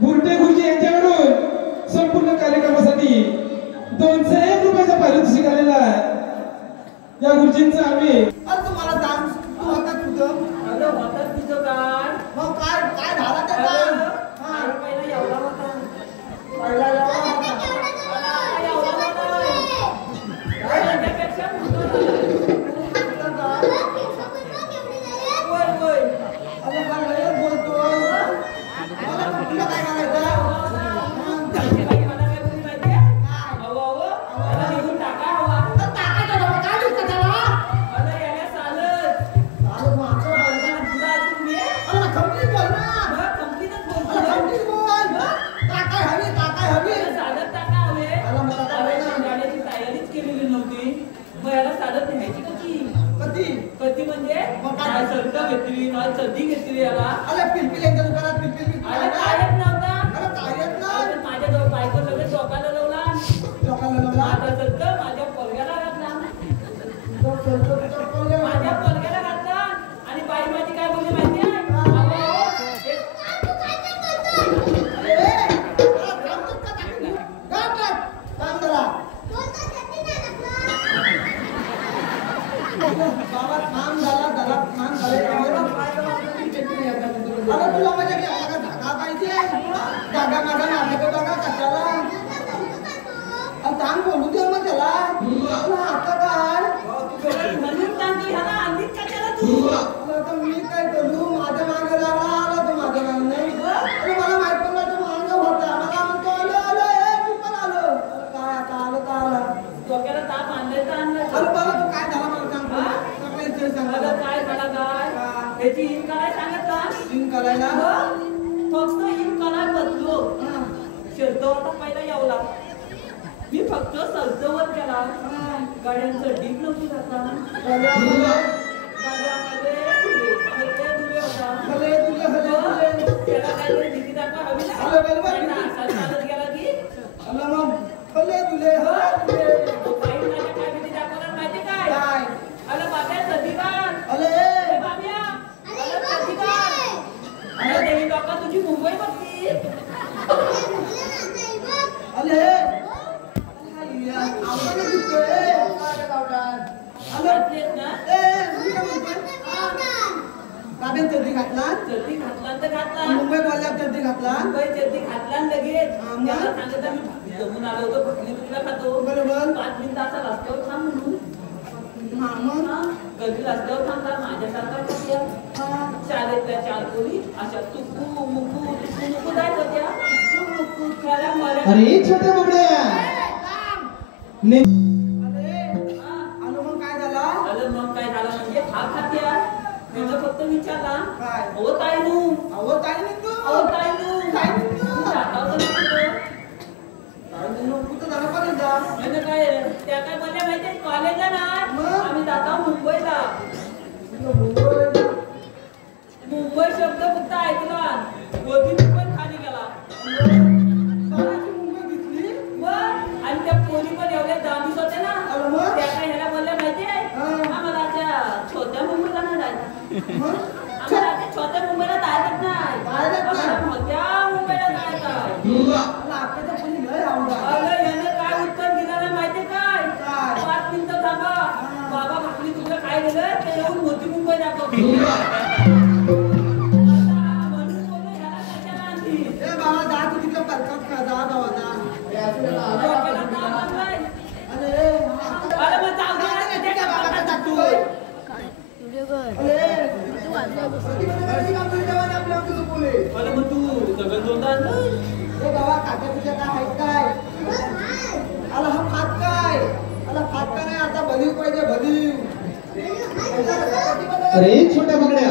बुरटे गुरुजी यांच्याकडून संपूर्ण कार्यक्रमासाठी 201 रुपयाचा पारितोषिक आलेला आहे. या गुरुजींचा आम्ही तुम्हाला दान तू होता तुझं काय मग काय झाला ते दान पहिला एवढा होता सर्दी घेतली याला अरे पिलपिल यांच्या दुकानात पिलपिल कायच नव्हता अरे कायच ना माझ्या जवळ बायको लगेच डोकाला लावला आता सध्या माझ्या पोरग्याला घातला माझ्या पोरग्याला घातला आणि बाई माझी काय बोलली माहिती आहे मी काय करू माझ्या मागे आला तो माझ्या मागे मला माहित पडलं तो मांग होता मला म्हणतो आलो काय आता आलं डोक्याला ताप आणलं अरे बाबा तू काय झाला मला सांग काय झाला काय त्याची इन करायला सांगितला इन करायला फक्त इन करायला बसलो शर्टवर पहिला येवला मी फक्त सजवर केला गाड्यांचं डीप नव्हती जाता तुझी मुंबई बघती चड्डी घातला तर घातला मुंबई बोलल्या चड्डी घातला चड्डी घातला लगेच त्याला सांगितलं मी जमून आलो होतो भकरी तुला खातो बरोबर 5 मिनिटं असा रस्त्यावर थांब म्हणून कधी रस्त्यावर थांबला माझ्यासारखा शाळेतल्या 4 पोरी अशा तुकू मुकू जायत होत्या अरे छोटे बबड्या मग काय झालं म्हणजे हा खात्या त्यानं फक्त विचारला काय हो ताईनू काय त्या काय बोलल्या माहिती कॉलेजला ना आम्ही जातो मुंबईला मुंबई शब्द फक्त ऐकला पण खाली गेला आणि त्या पोरी पण एवढ्या दामीच होते ना त्या काय ह्याला बोलल्या माहिती आहे आम्हाला त्या छोट्या मुंबईला नाही जायचं आम्हाला त्या छोट्या मुंबईला जायचंच नाही मोठ्या मुंबईला जायचं यानं काय उत्तर दिलं माहितीये काय 5 मिनिटं थांबा बाबा भाकरी तुला काय दिलं ते येऊन मोठी मुंबई दाखवतो म्हणून बोललो ह्याला कशाला आणली बाबा जा तू तिकडे परकात खा जा बाबा डोक्याला ताप आणलाय अरे मग जाऊ दे ते काय बाबा टाकतोय अरे मग तू सगळं दोनदा आणलं बाबा काट्या तुझ्या काय आहेत काय आला हा खात काय नाही आता भलीव पाहिजे भलीव अरे छोट्या बगड्या